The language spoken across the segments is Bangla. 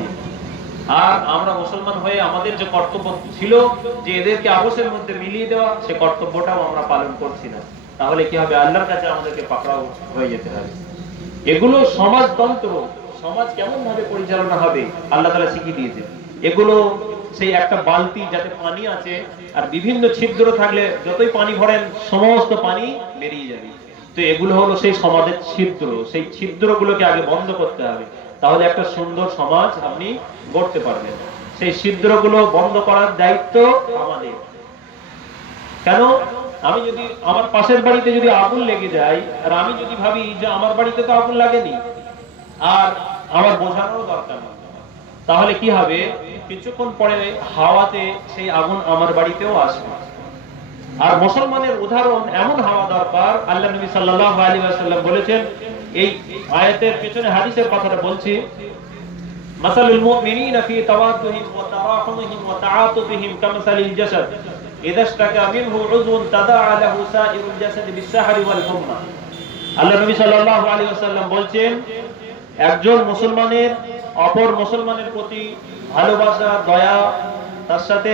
নেই। আর আমরা মুসলমান হয়ে আমাদের যে কর্তব্য ছিল যে এদেরকে আপসের মধ্যে মিলিয়ে দেওয়া, সে কর্তব্যটাও আমরা পালন করছি না। তাহলে কি হবে? আল্লাহর কাছে আমাদেরকে পাকড়াও হয়ে যেতে হবে। এগুলো সমাজতন্ত্র, সমাজ কেমন ভাবে পরিচালনা হবে আল্লাহ তাআলা শিখিয়ে দিয়েছেন। এগুলো সেই একটা বালতি যাতে পানি আছে, আর বিভিন্ন ছিদ্র থাকলে যতই পানি ভরেন সমস্ত পানি বেরিয়ে যাবে। তো এগুলো হলো সেই সমাজের ছিদ্র। সেই ছিদ্রগুলোকে আগে বন্ধ করতে হবে, তাহলে একটা সুন্দর সমাজ আপনি গড়তে পারবেন। সেই ছিদ্রগুলো বন্ধ করার দায়িত্ব আমাদের। কেন? আমি যদি আমার পাশের বাড়িতে যদি আগুন লেগে যায়, আর আমি যদি ভাবি যে আমার বাড়িতে তো আগুন লাগেনি আর আমার বোঝানোর দরকার নেই, তাহলে কি হবে? কিছুক্ষণ পরে হাওয়াতে সেই আগুন আমার বাড়িতেও আসবে। আর মুসলমানের উদাহরণ এমন হওয়া দরকার। আল্লাহ নবী সাল্লাল্লাহু আলাইহি ওয়াসাল্লাম বলেছেন, এই আয়াতের পেছনে হাদিসের কথাটা বলছি, মাসালুল মুমিনিনা ফি তাওয়াদ্দুহিম ওয়া তারাহুমিহিম ওয়া তাআতুফিহিম কামাসালিল জাসাদ ইযা ইশতাকা মিনহু উযউন তাদাআ লাহু সাইরুল জাসাদ বিস-সাহরি ওয়াল হুম্মা। আল্লাহ নবী সাল্লাল্লাহু আলাইহি ওয়াসাল্লাম বলছেন, একজন মুসলমানের অপর মুসলমানের প্রতি ভালোবাসা, দয়া, তার সাথে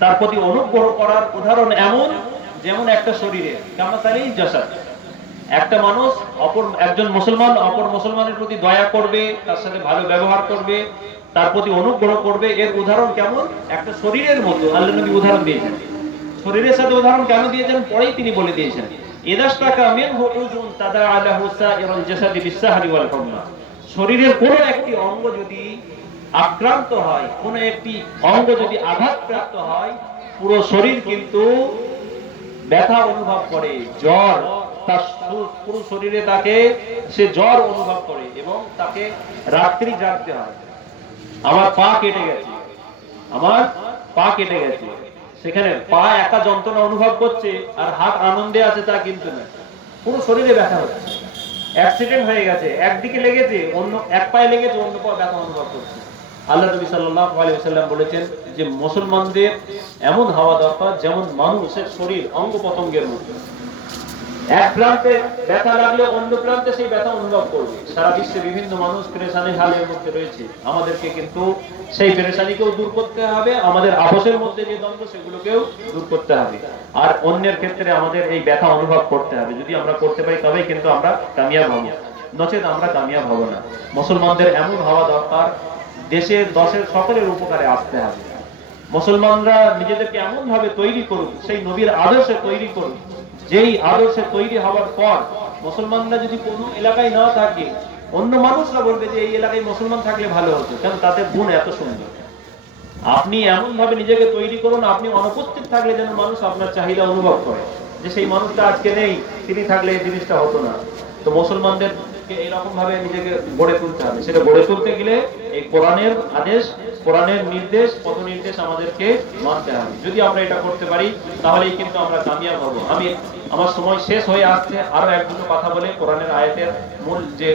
তার প্রতি অনুগ্রহ করার উদাহরণ এমন যেমন একটা শরীরে কামাসালিল জাসাদ। একটা মানুষ একজন মুসলমান অপর মুসলমানের প্রতি দয়া করবে, তার সাথে ভালো ব্যবহার করবে, তার প্রতি অনুগ্রহ করবে, এর উদাহরণ কেমন? একটা শরীরের মতো আল্লাহ নবী উদাহরণ দিয়েছেন। শরীরের সাথে উদাহরণ কেন দিয়েছেন পরেই তিনি বলে দিয়েছেন, ইদাশতাকা মিনহু উযুন তাদাআ লাহু সাইরুল জাসাদি বিস-সাহরি ওয়াল হুম্মা। শরীরের কোনো একটি অঙ্গ যদি আক্রান্ত হয়, কোনো একটি অঙ্গ যদি আঘাতপ্রাপ্ত হয়, পুরো শরীর কিন্তু ব্যথা অনুভব করে, জ্বর, তার পুরো শরীরে তাকে সে জ্বর অনুভব করে এবং তাকে রাত্রি জাগতে হয়। আমার পা কেটে গেছে, আমার পা কেটে গেছে, সেখানে পা একা যন্ত্রণা অনুভব করছে আর হাত আনন্দে আছে তা কিন্তু না, পুরো শরীরে ব্যথা হচ্ছে। অ্যাক্সিডেন্ট হয়ে গেছে, একদিকে লেগেছে, অন্য এক পায়ে লেগেছে, অন্য পায়ে ব্যথা অনুভব করছে। আল্লাহ নবী সাল্লাল্লাহু আলাইহি ওয়াসাল্লাম বলেছেন যে মুসলমানদের এমন হওয়া দরকার যেমন মানুষের শরীর অঙ্গ প্রত্যঙ্গের মতো। এক প্রান্তে ব্যথা লাগলে অন্য প্রান্তে সেই ব্যথা অনুভব করবে। সারা বিশ্বে বিভিন্ন মানুষ পেরেশানি হালের মধ্যে রয়েছে, আমাদেরকে কিন্তু সেই পেরেশানিকেও দূর করতে হবে, আমাদের আপসের মধ্যে যে দ্বন্দ্ব সেগুলোকেও দূর করতে হবে, আর অন্যের ক্ষেত্রে আমাদের এই ব্যথা অনুভব করতে হবে। যদি আমরা করতে পারি তবেই কিন্তু আমরা কামিয়াব হব, নচেত আমরা কামিয়াব হব না। মুসলমানদের এমন হওয়া দরকার দেশের দশের সকলের উপকারে আসতে হবে। মুসলমানরা নিজেদেরকে এমন ভাবে তৈরি করুক, সেই নবীর আদর্শে তৈরি করুক, যেই আদর্শে তৈরি হওয়ার পর মুসলমানরা যদি কোনো এলাকায় না থাকে, অন্য মানুষরা বলবে যে এই এলাকায় মুসলমান থাকলে ভালো হতো, কারণ তাদের গুণ এত সুন্দর। আপনি এমন ভাবে নিজেকে তৈরি করুন, আপনি অনুপস্থিত থাকলে যেন মানুষ আপনার চাহিদা অনুভব করে, যে সেই মানুষটা আজকে নেই, তিনি থাকলে এই জিনিসটা হতো না। তো মুসলমানদেরকে এরকম ভাবে নিজেকে গড়ে তুলতে হবে। সেটা গড়ে তুলতে গেলে এই কোরআনের আদেশ, কোরআনের নির্দেশ, পথ নির্দেশ আমাদেরকে মানতে হবে। যদি আমরা এটা করতে পারি তাহলেই কিন্তু আমরা কামিয়াব হব। আমার সময় শেষ হয়ে আসছে, আরো এক দুটো কথা বলে কোরআনের আয়াতের মূল যে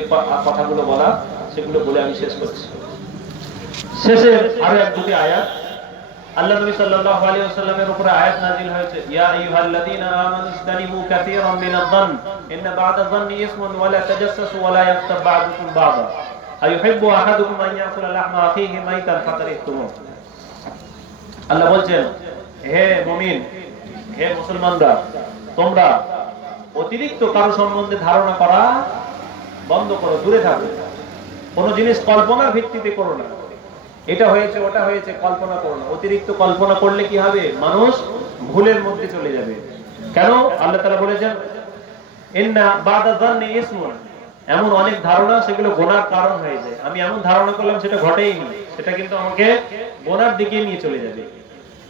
কথাগুলো বলা সেগুলো বলে আমি শেষ করছি। শেষে আরো এক দুটি আয়াত আল্লাহ নবী সাল্লাল্লাহু আলাইহি ওয়াসাল্লামের উপরে আয়াত নাযিল হয়েছে, ইয়া আইয়ুহাল্লাযীনা আমানু ইসতানিবু কাসীরাম মিনায-যন্ন ইন্না বা'দা-যন্নি ইসমুন ওয়া লা তাজাসসাসু ওয়া লা ইয়াগতাব বা'দুকুম বা'দা আইয়ুহিব্বু আহাদুকুম আন ইয়াকুলা লাহমা আখিহি মাইতান ফাকারিহতুমু। আল্লাহ বলছেন, হে মুমিন, হে মুসলমানরা, তোমরা অতিরিক্ত কারো সম্বন্ধে ধারণা করা বন্ধ করো, দূরে থাকো। কোন জিনিস কল্পনার ভিত্তিতে করো না, এটা হয়েছে ওটা হয়েছে কল্পনা করো না। অতিরিক্ত কল্পনা করলে কি হবে? মানুষ ভুলের মধ্যে চলে যাবে। কেন? আল্লাহ তাআলা বলেছেন, ইন্না বা'দা যান্নি ইসমুন, এমন অনেক ধারণা সেগুলো গুনার কারণ হয়ে যায়। আমি এমন ধারণা করলাম সেটা ঘটেইনি, সেটা কিন্তু আমাকে গুনার দিকে নিয়ে চলে যাবে।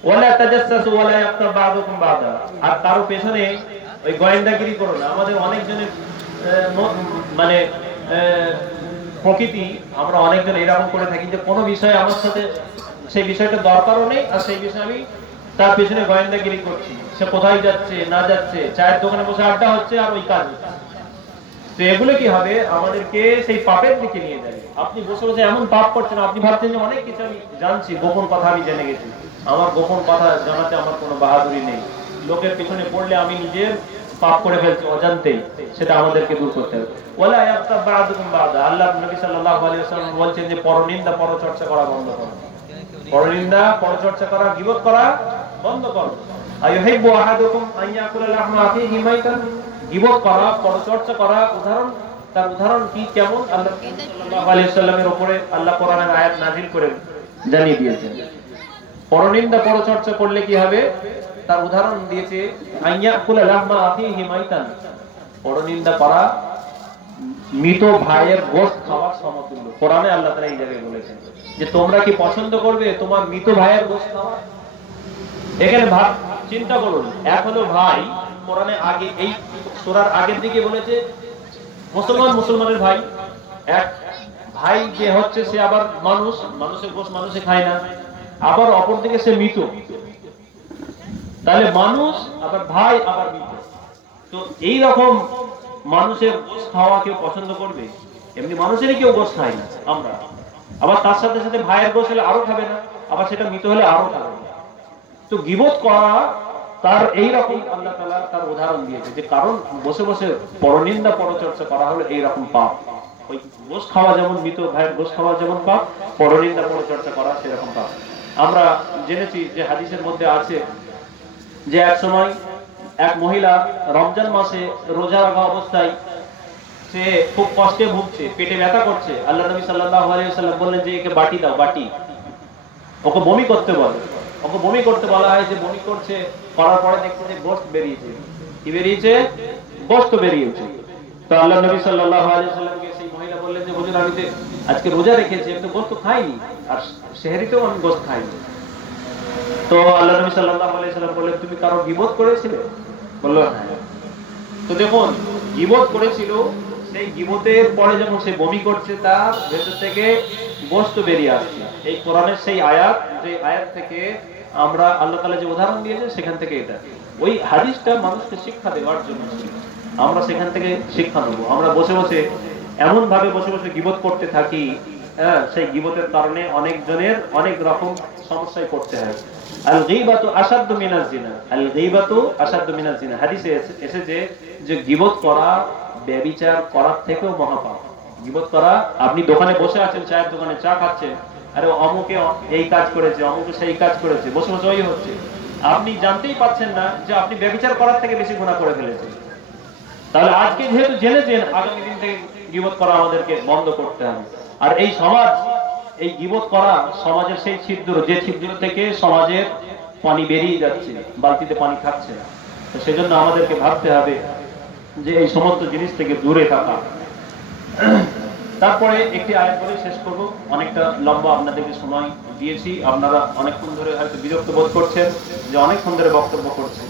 ওয়ালা তাজাসসাসু ওয়ালা ইয়াগতাব বা'দুকুম বা'দা, আর কারো পেছনে ওই গোয়েন্দাগিরি করো না। আমাদের অনেকজনের মানে প্রকৃতি, আমরা অনেকজন এরকম করে থাকি যে কোনো বিষয়ে আমার সাথে সেই বিষয়টা দরকারও নেই, আর সেই বিষয়ে আমি তার পেছনে গোয়েন্দাগিরি করছি। সে কোথায় যাচ্ছে না যাচ্ছে, চায়ের দোকানে বসে আড্ডা হচ্ছে আর ওই কাজ হচ্ছে। তো এগুলো কি হবে? আমাদেরকে সেই পাপের দিকে নিয়ে যাবে। আপনি বসে বসে এমন পাপ করছেন, আপনি ভাবছেন যে অনেক কিছু আমি জানছি, গোপন কথা আমি জেনে গেছি। আমার গোপন কথা জানাতে আমার কোনো বাহাদুরি নেই। লোকের পেছনে পড়লে আমি নিজের পাপ করে ফেলছি অজান্তেই, সেটা আমাদেরকে দূর করতে হবে। ওয়ালা ইয়াগতাব বা'দুকুম বা'দা, আল্লাহর নবী সাল্লাল্লাহু আলাইহি ওয়াসাল্লাম বলছেন যে পরনিন্দা পরচর্চা করা বন্ধ করো, পরনিন্দা পরচর্চা করা, গীবত করা বন্ধ করো। আইয়ুহিব্বু আহাদুকুম আন ইয়াকুলা লাহমা আখিহি মাইতান, গীবত করা, পরচর্চা করা, তার উদাহরণ কি, কেমন? আল্লাহ সাল্লাল্লাহু আলাইহি ওয়াসাল্লামের উপরে আল্লাহ কোরআনের আয়াত নাযিল করে জানিয়ে দিয়েছেন পরনিন্দা পরচর্চা করলে কি হবে, তার উদাহরণ দিয়েছে আইয়াকুলা লাহমা আখিহি মাইতান, পরনিন্দা করা মৃত ভাইয়ের গোশত খাওয়ার সমতুল্য। কোরআনে আল্লাহ তাআলা এই জায়গায় বলেছেন যে তোমরা কি পছন্দ করবে তোমার মৃত ভাইয়ের গোশত খাওয়া? এখানে চিন্তা করুন, এক হলো ভাই, কোরআনে আগে এই সূরার আগের দিকে বলেছে মুসলমানের ভাই, এক ভাই যে হচ্ছে সে আবার মানুষের গোশত মানুষে খায় না, আবার অপর দিকে সে মৃত, তাহলে মানুষ আবার ভাই আবার মৃত। তো এই রকম মানুষের গোশত খাওয়া কেউ পছন্দ করবে? এমনি মানুষেরই কেউ গোশত খায় না আমরা, আবার তার সাথে সাথে ভাইয়ের গোশত হলে আরো খাবে না, আবার সেটা মৃত হলে আরো খাবে না। তো গীবত করা তার এই রকম আল্লাহ তাআলা তার উদাহরণ দিয়েছে যে কারণ বসে বসে পরনিন্দা পরচর্চা করা হলো এই রকম পাপ। ওই গোশত খাওয়া যেমন, মৃত ভাইয়ের গোশত খাওয়া যেমন পাপ, পরনিন্দা পরচর্চা করা সেরকম পাপ। আমরা জেনেছি যে হাদিসের মধ্যে আছে যে এক সময় এক মহিলা রমজান মাসে রোজা রাখা অবস্থায় সে খুব কষ্টে ভুগছে, পেটে ব্যথা করছে। আল্লাহ নবী সাল্লাল্লাহু আলাইহি ওয়াসাল্লাম বললেন যে একে বাটি দাও, বাটি, ওকে বমি করতে বলে। ওকে বমি করতে বলা হয়, যে বমি করছে, করার পরে দেখছে যে গোশত বেরিয়েছে। কি বেরিয়েছে? গোশত বেরিয়েছে। তো আল্লাহ নবী সাল্লাল্লাহু আলাইহি ওয়াসাল্লামকে সেই মহিলা বললেন যে হুজুর আমি তো আজকে রোজা রেখেছি, আমি তো গোশত খাইনি, আর সেহরিতেও আমি গোশত খাইনি। তো আল্লাহ নবী সাল্লাল্লাহু আলাইহি ওয়াসাল্লাম বললেন তুমি কারো গীবত করেছিলে? বলল হ্যাঁ। তো দেখুন, গীবত করেছিল, সেই গীবতের পরে যখন সে বমি করছে তার ভেতর থেকে গোশত বেরিয়ে আসছে। এই কোরআনের সেই আয়াত, যে আয়াত থেকে আমরা আল্লাহ তাআলা যে উদাহরণ দিয়েছে সেখান থেকে এটা, ওই হাদিসটা মানুষকে শিক্ষা দেওয়ার জন্য ছিল। আমরা সেখান থেকে শিক্ষা নেব। আমরা বসে বসে এমন ভাবে বসে বসে গীবত করতে থাকি, সেই গীবতের কারণে অনেক জনের অনেক রকম সমস্যায় পড়তে হয়। আল গীবাতু আশাদ্দু মিনাজ জিনা, আল গীবাতু আশাদ্দু মিনাজ জিনা, হাদিসে এসেছে যে গীবত করা ব্যভিচার করার থেকেও মহাপাপ। গীবত করা, আপনি দোকানে বসে আছেন, চায়ের দোকানে চা খাচ্ছেন, আরে অমুকে এই কাজ করেছে, অমুকে সেই কাজ করেছে, বসে বসে ওই হচ্ছে, আপনি জানতেই পাচ্ছেন না যে আপনি ব্যভিচার করার থেকে বেশি গুনাহ করে ফেলেছেন। তাহলে আজকে যেহেতু জেনেছেন, আগামী দিন থেকে গীবত করা আমাদেরকে বন্ধ করতে হবে। আর এই সমাজ, এই গীবত করা সমাজের সেই ছিদ্র, যে ছিদ্র থেকে সমাজের পানি বেরিয়ে যাচ্ছে, বালতিতে পানি থাকছে না। তো সেজন্য আমাদেরকে ভাবতে হবে যে এই সমস্ত জিনিস থেকে দূরে থাকা। তারপরে একটি আয়াত বলে শেষ করব, অনেকটা লম্বা আপনাদেরকে সময় দিয়েছি, আপনারা অনেকক্ষণ ধরে হয়তো বিরক্ত বোধ করছেন যে অনেকক্ষণ ধরে বক্তব্য করছেন।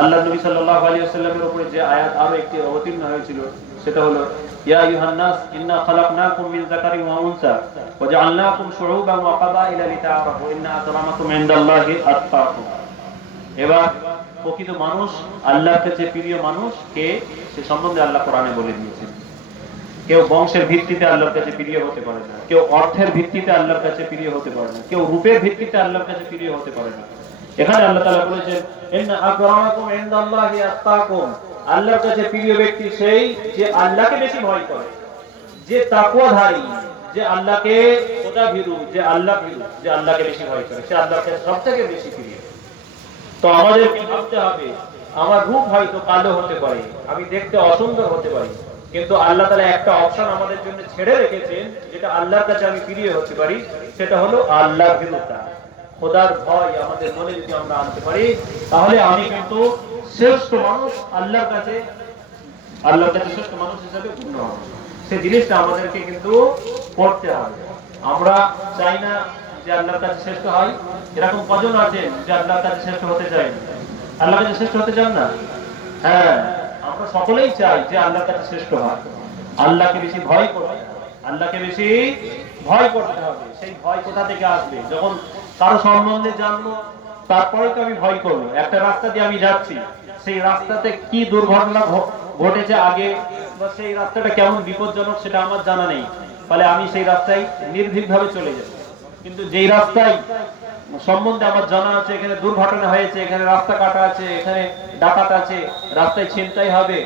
আল্লাহ নবী সাল্লাল্লাহু আলাইহি ওয়াসাল্লামের উপরে যে আয়াত আরো একটি অবতীর্ণ হয়েছিল সেটা হলো ইয়া আইয়ুহান নাস ইন্না খালাকনাকুম মিন যাকারিন ওয়া উনসা ওয়া জাআলনাকুম শুউবান ওয়া ক্বাবাইলা লিতাআরাফু ইন্না আকরামাকুম ইনদাল্লাহি আতকাকুম। এবার প্রকৃত মানুষ, আল্লাহর কাছে প্রিয় মানুষ কে, সে সম্বন্ধে আল্লাহ কোরআনে বলে দিয়েছেন। কেউ বংশের ভিত্তিতে আল্লাহর কাছে প্রিয় হতে পারে না, কেউ অর্থের ভিত্তিতে আল্লাহর কাছে প্রিয় হতে পারে না, কেউ রূপের ভিত্তিতে আল্লাহর কাছে প্রিয় হতে পারে না। এখানে আল্লাহ তাআলা বলেছেন ইন্না আকরামাকুম ইনদাল্লাহি আতকাকুম, আল্লাহর কাছে প্রিয় ব্যক্তি সেই যে আল্লাহকে বেশি ভয় করে, যে তাকওয়াধারী, যে আল্লাহকে খোদা ভীরু, যে আল্লাহ ভীরু, যে আল্লাহকে বেশি ভয় করে, সে আল্লাহকে সবথেকে বেশি প্রিয়। তো আমাদেরকে ভাবতে হবে, আমার রূপ হয়তো কালো হতে পারে, আমি দেখতে অসুন্দর হতে পারি, কিন্তু আল্লাহ তাআলা একটা অপশন আমাদের জন্য ছেড়ে রেখেছেন, যেটা আল্লাহর কাছে আমি প্রিয় হতে পারি, সেটা হলো আল্লাহর ভীরুতা, খোদার ভয় আমাদের মনে যদি আমরা আনতে পারি, তাহলে আমি কিন্তু শ্রেষ্ঠ মানুষ, আল্লাহর কাছে শ্রেষ্ঠ মানুষ হিসেবে পূর্ণ হব। সেই জিনিসটা আমাদেরকে কিন্তু করতে হবে। আমরা চাই না যে আল্লাহর কাছে শ্রেষ্ঠ হয়। এরকম কজন আছেন যে আল্লাহর কাছে শ্রেষ্ঠ হতে চায় না? আল্লাহর কাছে শ্রেষ্ঠ হতে চান না? হ্যাঁ, আমরা সকলেই চাই যে আল্লাহর কাছে শ্রেষ্ঠ হয়। আল্লাহকে বেশি ভয় করতে হবে, আল্লাহকে বেশি ভয় করতে হবে। সেই ভয় কোথা থেকে আসবে? যখন কারো সম্বন্ধে জানবো, তারপরে তো আমি ভয় করবো। একটা রাস্তা দিয়ে আমি যাচ্ছি, সেই রাস্তাতে কি দুর্ঘটনা ঘটেছে আগে, বা সেই রাস্তাটা কেমন বিপজ্জনক সেটা আমার জানা নেই, ফলে আমি সেই রাস্তায় নির্ভীকভাবে চলে যাব। কিন্তু যেই রাস্তায় সম্বন্ধে আমার জানা আছে, এখানে দুর্ঘটনা হয়েছে, এখানে রাস্তা কাটা আছে, এখানে ডাকাত আছে, রাস্তায় ছিনতাই হবে,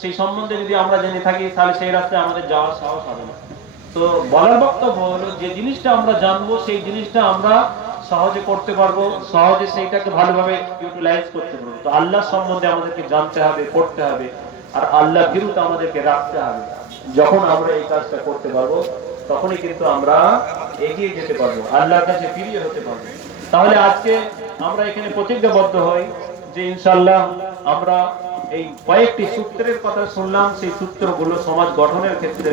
সেই সম্বন্ধে যদি আমরা জেনে থাকি তাহলে সেই রাস্তায় আমাদের যাওয়ার সাহস হবে না। তো বলার বক্তব্য হলো যে জিনিসটা আমরা জানবো সেই জিনিসটা আমরা সহজে করতে পারবো, সহজে সেইটাকে ভালোভাবে ইউটিলাইজ করতে পারবো। তো আল্লাহ সম্বন্ধে আমাদেরকে জানতে হবে, পড়তে হবে, আর আল্লাহ বিরুদ্ধে আমাদেরকে রাখতে হবে। যখন আমরা এই কাজটা করতে পারবো তখনই কিন্তু আমরা এগিয়ে যেতে পারবো, আল্লাহর কাছে ফিরিয়ে হতে পারবো। তাহলে আজকে আমরা এখানে প্রতিজ্ঞাবদ্ধ হই যে ইনশাআল্লাহ আমরা এই কয়েকটি সূত্রের কথা শুনলাম, সেই সূত্রগুলো সমাজ গঠনের ক্ষেত্রে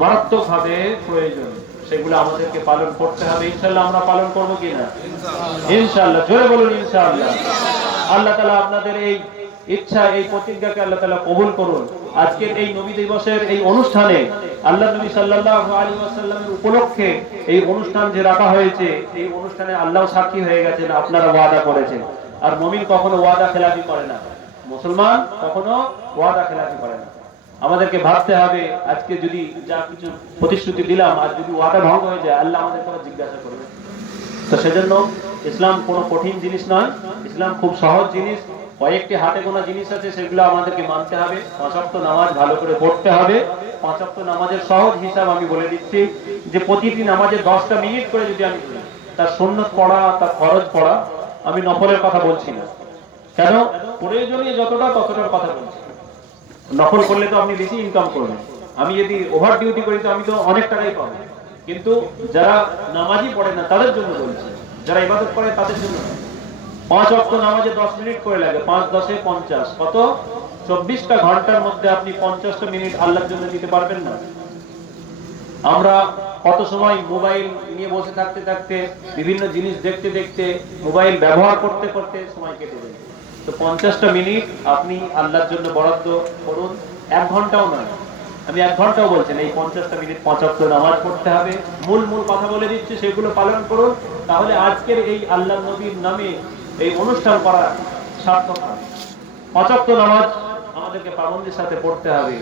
মারাত্মকভাবে প্রয়োজন, সেগুলো আমাদেরকে পালন করতে হবে। ইনশাআল্লাহ আমরা পালন করবো কিনা? ইনশাআল্লাহ, জোরে বলুন ইনশাআল্লাহ। আল্লাহ তাআলা আপনাদের এই ইচ্ছা, এই প্রতিজ্ঞাকে আল্লাহ তাআলা কবুল করুন। আজকের এই নবী দিবসের এই অনুষ্ঠানে আল্লাহ নবী সাল্লাল্লাহু আলাইহি ওয়াসাল্লামের উপলক্ষে এই অনুষ্ঠান যে রাখা হয়েছে, এই অনুষ্ঠানে আল্লাহ সাক্ষী হয়ে গেছেন আপনারা ওয়াদা করেছেন। আর মুমিন কখনো ওয়াদা খেলাফি করে না, মুসলমান কখনো ওয়াদা খেলাফি করে না। আমাদেরকে ভাবতে হবে আজকে যদি যা কিছু প্রতিশ্রুতি দিলাম আর যদি ওয়াদা ভঙ্গ হয়ে যায় আল্লাহ আমাদেরকে জিজ্ঞাসা করবে। তো সেজন্য ইসলাম কোনো কঠিন জিনিস নয়, ইসলাম খুব সহজ জিনিস। কয়েকটি হাতে গোনা জিনিস আছে, সেগুলো আমাদেরকে মানতে হবে। 5 ওয়াক্ত নামাজ ভালো করে পড়তে হবে। 5 ওয়াক্ত নামাজের সহজ হিসাব আমি বলে দিচ্ছি যে প্রতিটি নামাজে 10টা মিনিট করে যদি আমি পড়ি, তার সুন্নত পড়া, তার ফরজ পড়া, আমি নফলের কথা বলছি না। কেন? প্রয়োজনীয় যতটা ততটার কথা বলছি। নফল করলে তো আপনি বেশি ইনকাম করবেন, আমি যদি ওভার ডিউটি করি তো আমি তো অনেক টাকাই পাবো। কিন্তু যারা নামাজই পড়ে না তাদের জন্য বলছি, যারা ইবাদত করে তাদের জন্য। 5 ওয়াক্ত নামাজে 10 মিনিট করে লাগে, 5 10 এ 50, কত? 24টা ঘন্টার মধ্যে আপনি 50টা মিনিট আল্লাহর জন্য দিতে পারবেন না? আমরা কত সময় মোবাইল নিয়ে বসে থাকতে থাকতে, বিভিন্ন জিনিস দেখতে দেখতে, মোবাইল ব্যবহার করতে করতে সময় কেটে যায়। তো 50টা মিনিট আপনি আল্লাহর জন্য বরাদ্দ করুন। 1 ঘন্টাও নয়, আমি 1 ঘন্টাও বলছি না, এই 50টা মিনিট 5 ওয়াক্ত নামাজ পড়তে হবে। মূল কথা বলে দিচ্ছি, সেগুলো পালন করুন। তাহলে আজকের এই আল্লাহ নবীর নামে এই অনুষ্ঠান করা সার্থক হবে। 5 ওয়াক্ত নামাজ আমাদেরকে পাবন্দির সাথে পড়তে হবে।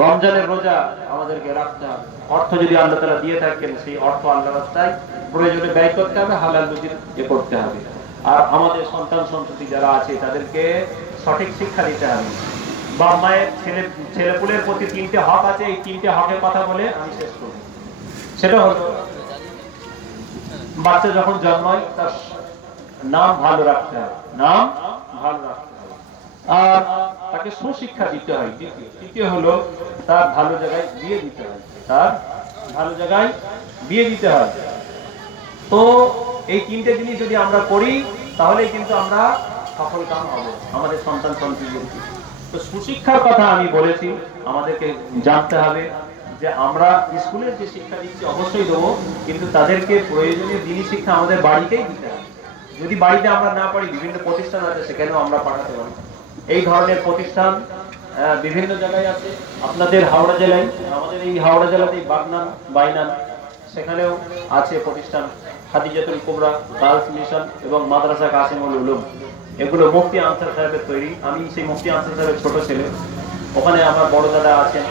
রমজানের রোজা আমাদেরকে রাখতে হবে। অর্থ যদি আল্লাহ তাআলা দিয়ে থাকেন, সেই অর্থ আল্লাহর রাস্তায় প্রয়োজনে ব্যয় করতে হবে, হালাল রুজির করতে হবে। আর আমাদের সন্তান সন্ততি যারা আছে তাদেরকে সঠিক শিক্ষা দিতে হবে। বাবা মায়ের ছেলেপুলের প্রতি 3টে হক আছে, এই 3টে হকের কথা বলে আমি শেষ করব। সেটা হলো, বাচ্চা যখন জন্মায় তার নাম ভালো রাখতে হবে, নাম ভালো রাখতে হবে, আর তাকে সুশিক্ষা দিতে হয়। দ্বিতীয় হলো তার ভালো জায়গায় বিয়ে দিতে হয়, তার ভালো জায়গায় বিয়ে দিতে হয়। তো এই 3টে জিনিস যদি আমরা করি তাহলেই কিন্তু আমরা সফল কাম হব আমাদের সন্তান সন্ততিদের। তো সুশিক্ষার কথা আমি বলেছি, আমাদেরকে জানতে হবে যে আমরা স্কুলের যে শিক্ষা দিচ্ছি অবশ্যই দেবো, কিন্তু তাদেরকে প্রয়োজনীয় দিনী শিক্ষা আমাদের বাড়িতেই দিতে হবে। যদি বাড়িতে আমরা না পারি, বিভিন্ন প্রতিষ্ঠান আছে সেখানেও আমরা পাঠাতে পারি। এই ধরনের প্রতিষ্ঠান বিভিন্ন জায়গায় আছে। আপনাদের হাওড়া জেলায়, আমাদের এই হাওড়া জেলাতেই বাগনান, বাইনান, সেখানেও আছে প্রতিষ্ঠান। খাদিজাতুল কুবরা, গার্লস মিশন এবং মাদ্রাসা কাসিমুল উলুম, এগুলো মুফতি আনসার সাহেবের তৈরি। আমি সেই মুফতি আনসার সাহেবের ছোট ছেলে, ওখানে আমার বড় দাদা আছেন।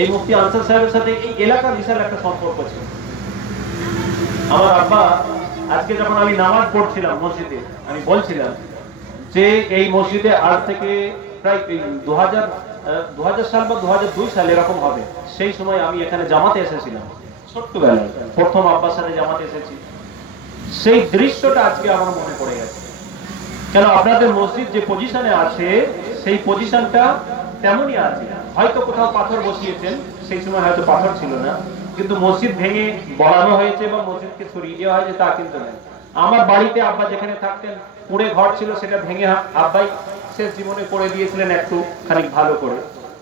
এই মুফতি আনসার সাহেবের সাথে এই এলাকার বিশাল একটা সম্পর্ক ছিল। আমার আব্বা আজকে যখন আমি নামাজ পড়ছিলাম মসজিদে, আমি বলছিলাম যে এই মসজিদে আজ থেকে প্রায় 2000 সাল বা 2002 সাল এরকম হবে। সেই সময় আমি এখানে জামাতে এসেছিলাম, ছোট্টবেলায় প্রথম আব্বার সাথে জামাতে এসেছি। সেই দৃশ্যটা আজকে আমার মনে পড়ে গেছে। কেন? আপনাদের মসজিদ যে পজিশনে আছে সেই পজিশনটা তেমনই আছে। হয়তো কোথাও পাথর বসিয়েছেন, সেই সময় হয়তো পাথর ছিল না, কিন্তু মসজিদ ভেঙে বড়ানো হয়েছে বা মসজিদকে সরিয়ে দেওয়া হয়েছে তা কিন্তু নেই। আমার বাড়িতে আব্বা যেখানে থাকতেন কুড়ে ঘর ছিল, সেটা ভেঙে আব্বাই শেষ জীবনে করে দিয়েছিলেন একটু খানিক ভালো করে,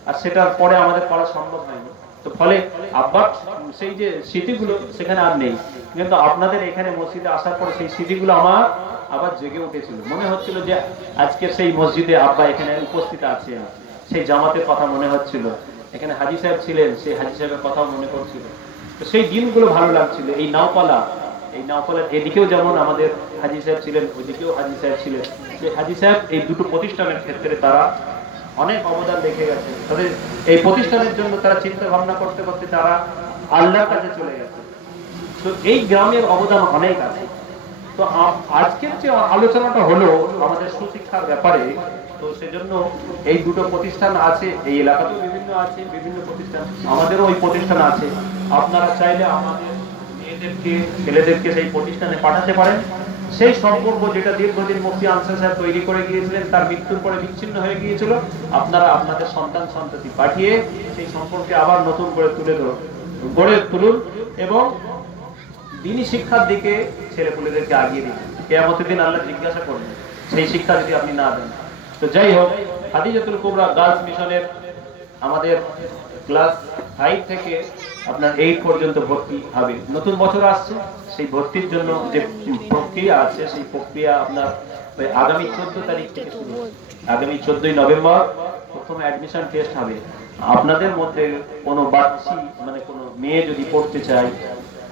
আর সেটার পরে আমাদের করা সম্ভব হয়নি। তো ফলে আব্বার সেই যে স্মৃতিগুলো সেখানে আর নেই, কিন্তু আপনাদের এখানে মসজিদে আসার পরে সেই স্মৃতিগুলো আমার আবার জেগে উঠেছিল। মনে হচ্ছিল যে আজকের সেই মসজিদে আব্বা এখানে উপস্থিত আছেন, সেই জামাতের কথা মনে হচ্ছিল, এখানে হাজী সাহেব ছিলেন, সেই হাজী সাহেবের কথা মনে করছিল। তো সেই দিনগুলো ভালো লাগছিল। এই নাওপালার এদিকেও যেমন আমাদের হাজী সাহেব ছিলেন, ওইদিকেও হাজী সাহেব ছিলেন। সেই হাজী সাহেব এই দুটো প্রতিষ্ঠানের ক্ষেত্রে তারা অনেক অবদান রেখে গেছে। তবে এই প্রতিষ্ঠানের জন্য তারা চিন্তা ভাবনা করতে করতে তারা আল্লাহর কাছে চলে গেছে। তো এই গ্রামের অবদান অনেক আছে। তো আজকের যে আলোচনাটা হলো আমাদের সুশিক্ষার ব্যাপারে, তো সেজন্য এই দুটো প্রতিষ্ঠান আছে, এই এলাকাতেও বিভিন্ন আছে বিভিন্ন প্রতিষ্ঠান, আমাদেরও ওই প্রতিষ্ঠান আছে। আপনারা চাইলে আমাদের মেয়েদেরকে ছেলেদেরকে সেই প্রতিষ্ঠানে পাঠাতে পারেন। সেই সম্পর্ক যেটা দীর্ঘদিন মুফতি আনসার সাহেব তৈরি করে গিয়েছিলেন, তার মৃত্যুর পরে বিচ্ছিন্ন হয়ে গিয়েছিল, আপনারা আপনাদের সন্তান সন্ততি পাঠিয়ে সেই সম্পর্কে আবার নতুন করে গড়ে তুলুন এবং দিনী শিক্ষার দিকে ছেলেপুলেদেরকে আগিয়ে দিন। কিয়ামতের দিন আল্লাহ জিজ্ঞাসা করবেন সেই শিক্ষা যদি আপনি না দেন। তো যাই হোক, খাদিজাতুল কুবরা গার্লস মিশনের আমাদের ক্লাস 5 থেকে আপনার 8 পর্যন্ত ভর্তি হবে। নতুন বছর আসছে, সেই ভর্তির জন্য যে প্রক্রিয়া আছে সেই প্রক্রিয়া আপনার আগামী 14 তারিখ থেকে শুরু। আগামী 14ই নভেম্বর প্রথম অ্যাডমিশন টেস্ট হবে। আপনাদের মধ্যে কোনো বাচ্চি মানে কোনো মেয়ে যদি পড়তে চায়,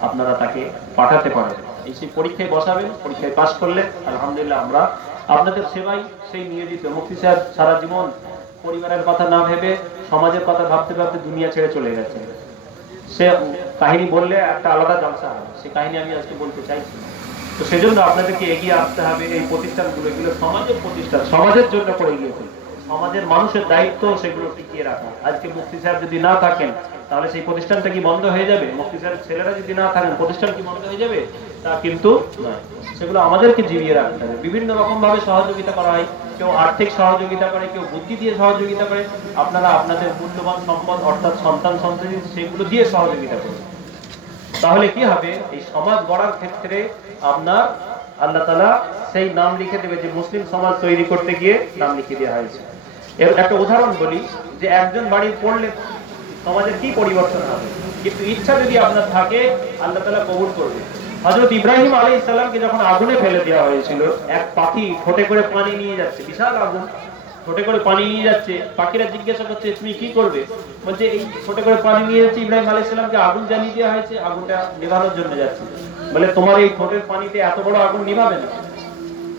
আপনারা তাকে পাঠাতে পারেন। এই সেই পরীক্ষায় বসাবেন, পরীক্ষায় পাশ করলে আলহামদুলিল্লাহ আমরা আপনাদের সেবাই সেই নিয়োজিত। মুফতি সাহেব সারা জীবন পরিবারের কথা না ভেবে সমাজের কথা ভাবতে ভাবতে দুনিয়া ছেড়ে চলে গেছে। সে কাহিনী বললে একটা আলাদা জলসা হবে, সে কাহিনী আমি আজকে বলতে চাইছি না। তো সেজন্য আপনাদেরকে এগিয়ে আসতে হবে। এই প্রতিষ্ঠানগুলো এগুলো সমাজের প্রতিষ্ঠান, সমাজের জন্য করে গিয়েছে, সমাজের মানুষের দায়িত্ব সেগুলো টিকিয়ে রাখা। আজকে মুফতি সাহেব যদি না থাকেন তাহলে সেই প্রতিষ্ঠানটা কি বন্ধ হয়ে যাবে? মুফতি সাহেবের ছেলেরা যদি না থাকেন প্রতিষ্ঠান কি বন্ধ হয়ে যাবে? তা কিন্তু নয়, সেগুলো আমাদেরকে জিবিয়ে রাখতে হবে। বিভিন্ন রকম ভাবে সহযোগিতা করা হয়, কেউ আর্থিক সহযোগিতা করে, কেউ বুদ্ধি দিয়ে সহযোগিতা করে। আপনারা আপনাদের মূল্যবান সম্পদ অর্থাৎ সন্তান সন্ততি সেগুলো দিয়ে সহযোগিতা করুন। তাহলে কি হবে, এই সমাজ গড়ার ক্ষেত্রে আপনার আল্লাহ তাআলা সেই নাম লিখে দেবে যে মুসলিম সমাজ তৈরি করতে গিয়ে নাম লিখে দেওয়া হয়েছে। এর একটা উদাহরণ বলি যে একজন বাড়ি পড়লে সমাজের কি পরিবর্তন হবে, কিন্তু ইচ্ছা যদি আপনার থাকে আল্লাহ তাআলা কবুল করবে। হযরত ইব্রাহিম আলাইহিস সালামকে যখন আগুনে ফেলে দেওয়া হয়েছিল, এক পাখি ঠোঁটে করে পানি নিয়ে যাচ্ছে, বিশাল আগুন, ঠোঁটে করে পানি নিয়ে যাচ্ছে। পাখিরা জিজ্ঞাসা করছে তুমি কি করবে? বলছে এই ঠোঁটে করে পানি নিয়ে যাচ্ছে, ইব্রাহিম আলাইহিস সালামকে আগুন জ্বালিয়ে দেওয়া হয়েছে, আগুনটা নেভানোর জন্য যাচ্ছে। বলে তোমার এই ঠোঁটের পানিতে এত বড় আগুন নিভাবে না?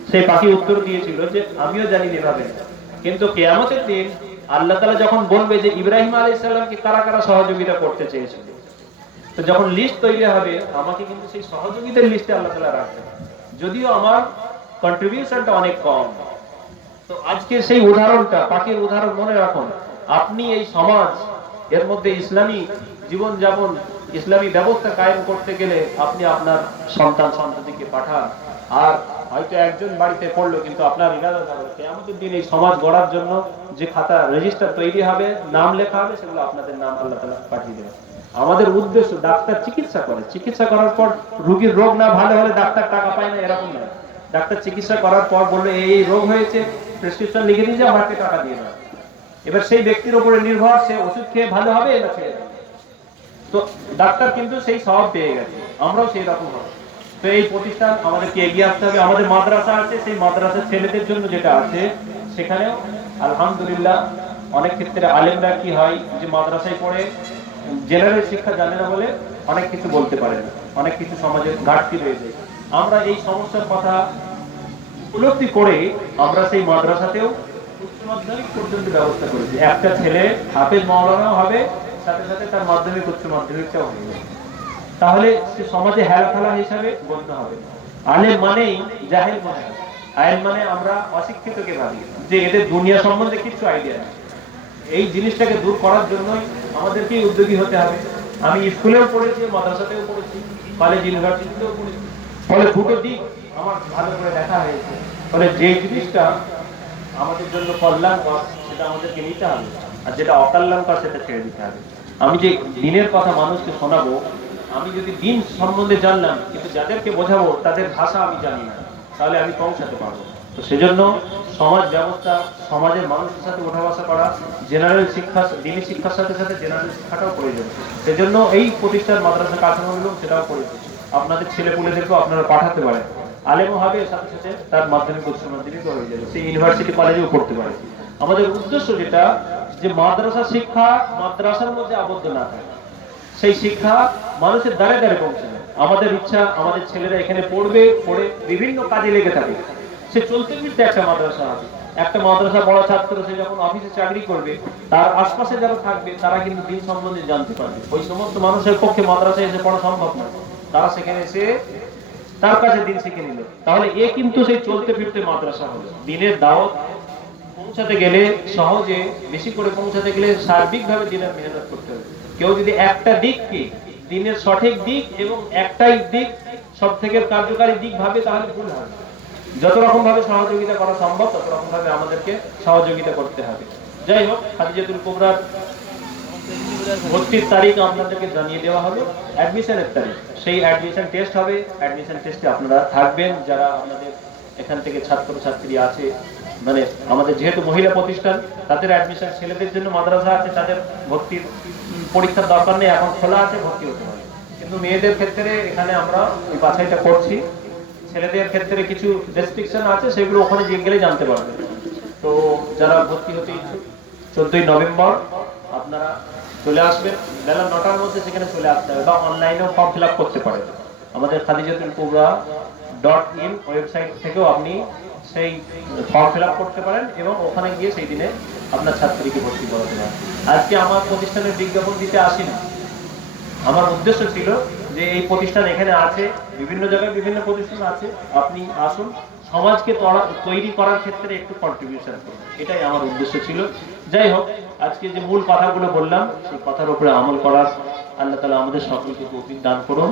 সেই পাখি উত্তর দিয়েছিল যে আমিও জানি নেভাবে না, কিন্তু কিয়ামতের দিন আল্লাহ তাআলা যখন বলবে যে ইব্রাহিম আলাইহিস সালামকে কারা কারা সহযোগিতা করতে চেয়েছিল, তো যখন লিস্ট তৈরি হবে আমাকে কিন্তু সেই সহযোগিতার লিস্টে আল্লাহ তাআলা রাখবেন, যদিও আমার কন্ট্রিবিউশনটা অনেক কম। তো আজকে সেই উদাহরণটা, পাখির উদাহরণ মনে রাখুন। আপনি এই সমাজ এর মধ্যে ইসলামী জীবন যাপন, ইসলামী ব্যবস্থা কায়েম করতে গেলে আপনি আপনার সন্তান সন্ততিকে পাঠান। আর হয়তো একজন বাড়িতে পড়লো, কিন্তু আপনার ইরাদা থাকবে কিয়ামতের দিন এই সমাজ গড়ার জন্য যে খাতা রেজিস্টার তৈরি হবে, নাম লেখা হবে, সেগুলো আপনাদের নাম আল্লাহ তাআলা পাঠিয়ে দেবেন। আমাদের উদ্দেশ্য, ডাক্তার চিকিৎসা করে, চিকিৎসা করার পর রোগীর রোগ না ভালো হলে ডাক্তার টাকা পায় না এরকম নয়। ডাক্তার চিকিৎসা করার পর বললো এই রোগ হয়েছে, প্রেসক্রিপশন লিখে দিয়ে যাও, আমাকে টাকা দিয়ে দাও। এবার সেই ব্যক্তির উপরে নির্ভর, সে ওষুধ খেয়ে ভালো হবে না ছেড়ে দেবে। তো ডাক্তার কিন্তু সেই সওয়াব পেয়ে গেছে, আমরাও সেই রকম হবে। তো এই প্রতিষ্ঠান আমাদেরকে এগিয়ে আসতে হবে। আমাদের মাদ্রাসা আছে, সেই মাদ্রাসার ছেলেদের জন্য যেটা আছে সেখানেও আলহামদুলিল্লাহ অনেক ক্ষেত্রে আলেমরা কি হয় যে মাদ্রাসায় পড়ে জেনারেল শিক্ষা জানে না বলে অনেক কিছু বলতে পারে না, অনেক কিছু সমাজের ঘাটতি রয়ে যায়। আমরা এই সমস্যার কথা উপলব্ধি করে আমরা সেই মাদ্রাসাতেও উচ্চ মাধ্যমিক পর্যন্ত ব্যবস্থা করেছি। একটা ছেলে হাফেজ মাওলানা হবে, সাথে সাথে তার মাধ্যমিক উচ্চ মাধ্যমিকটাও হবে। তাহলে সে সমাজে হেলাফেলা হিসাবে গণ্য হবে। আলেম মানেই জাহেল মনে হয়, আলেম মানে আমরা অশিক্ষিতকে ভাবি যে এদের দুনিয়া সম্বন্ধে কিছু আইডিয়া নেই। এই জিনিসটাকে দূর করার জন্যই আমাদেরকে উদ্যোগী হতে হবে। আমি স্কুলেও পড়েছি, মাদ্রাসাতেও পড়েছি, কলেজ ইউনিভার্সিটিতেও পড়েছি, ফলে দুটো দিক আমার ভালো করে দেখা হয়েছে। ফলে যে জিনিসটা আমাদের জন্য কল্যাণকর সেটা আমাদেরকে নিতে হবে, আর যেটা অকল্যাণকর সেটা ছেড়ে দিতে হবে। আমি যে দিনের কথা মানুষকে শোনাবো, আমি যদি দিন সম্বন্ধে জানলাম কিন্তু যাদেরকে বোঝাবো তাদের ভাষা আমি জানি না, তাহলে আমি পৌঁছাতে পারবো। তো সেজন্য সমাজ ব্যবস্থা, সমাজের মানুষের সাথে ওঠা বসা করা, জেনারেল শিক্ষা, দিনী শিক্ষার সাথে সাথে জেনারেল শিক্ষাটাও প্রয়োজন। সেজন্য এই প্রতিষ্ঠান মাদ্রাসা কাঠামোগুলো সেটাও প্রয়োজন। আপনাদের ছেলেপুলেদেরকেও আপনারা পাঠাতে পারেন, আলেমও হবে, সাথে সাথে তার মাধ্যমিক উচ্চ মাধ্যমিকও হয়ে যাবে, সেই ইউনিভার্সিটি কলেজেও পড়তে পারে। আমাদের উদ্দেশ্য যেটা, যে মাদ্রাসা শিক্ষা মাদ্রাসার মধ্যে আবদ্ধ না থাকে, সেই শিক্ষা মানুষের দ্বারে দ্বারে পৌঁছাবে। আমাদের ইচ্ছা আমাদের ছেলেরা এখানে পড়বে, পড়ে বিভিন্ন কাজে লেগে থাকে, সে চলতে ফিরতে একটা মাদ্রাসা হবে। একটা মাদ্রাসা পড়া ছাত্র সে যখন অফিসে চাকরি করবে, তার আশপাশে যারা থাকবে তারা কিন্তু দিন সম্বন্ধে জানতে পারবে। ওই সমস্ত মানুষের পক্ষে মাদ্রাসায় এসে পড়া সম্ভব নয়, তারা সেখানে এসে তার কাছে দিন শিখে নিল। তাহলে এ কিন্তু সেই চলতে ফিরতে মাদ্রাসা হলো, দিনের দাওয়াত পৌঁছাতে গেলে সহজে বেশি করে পৌঁছাতে গেলে সার্বিকভাবে দিনের মেহনত করতে হবে। কেউ যদি একটা দিককে দিনের সঠিক দিক এবং একটাই দিক সব থেকে কার্যকারী দিক ভাবে তাহলে ভুল হবে। যত রকম ভাবে সহযোগিতা করা সম্ভব তত রকম ভাবে আমাদেরকে সহযোগিতা করতে হবে। যাই হোক, খাদিজাতুল কুবরার ভর্তির তারিখ আপনাদেরকে জানিয়ে দেওয়া হবে, অ্যাডমিশনের তারিখ। সেই অ্যাডমিশন টেস্ট হবে, অ্যাডমিশন টেস্টে আপনারা থাকবেন। যারা আপনাদের এখান থেকে ছাত্রছাত্রী আছে, মানে আমাদের যেহেতু মহিলা প্রতিষ্ঠান, তাদের অ্যাডমিশন, ছেলেদের জন্য মাদ্রাসা আছে, তাদের ভর্তির পরীক্ষার দরকার নেই, এখন খোলা আছে, ভর্তি হতে হবে। কিন্তু মেয়েদের ক্ষেত্রে এখানে আমরা ওই বাছাইটা করছি। ছেলেদের ক্ষেত্রে কিছু রেস্ট্রিকশন আছে, সেগুলো ওখানে গেলে জানতে পারবেন। তো যারা ভর্তি হতে ইচ্ছুক 14ই নভেম্বর আপনারা চলে আসবেন, বেলা 9টার মধ্যে সেখানে চলে আসতে হবে, বা অনলাইনেও ফর্ম ফিল আপ করতে পারেন। আমাদের khadijatul-kubra.in ওয়েবসাইট থেকেও আপনি সেই ফর্ম ফিল আপ করতে পারেন এবং ওখানে গিয়ে সেই দিনে আপনার ছাত্রীকে ভর্তি করাতে পারেন। আজকে আমার প্রতিষ্ঠানের বিজ্ঞাপন দিতে আসিনি, আমার উদ্দেশ্য ছিল যে এই প্রতিষ্ঠান এখানে আছে, বিভিন্ন জায়গায় বিভিন্ন প্রতিষ্ঠান আছে, আপনি আসুন, সমাজকে তৈরি করার ক্ষেত্রে একটু কন্ট্রিবিউশন করুন, এটাই আমার উদ্দেশ্য ছিল। যাই হোক, আজকে যে মূল কথাগুলো বললাম সেই কথার উপরে আমল করার আল্লাহ তাআলা আমাদের সকলকে তৌফিক দান করুন।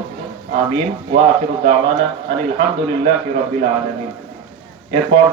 আমিন। ওয়া আখিরু দাওয়ানা আনিল হামদুলিল্লাহি রাব্বিল আলামিন। এরপর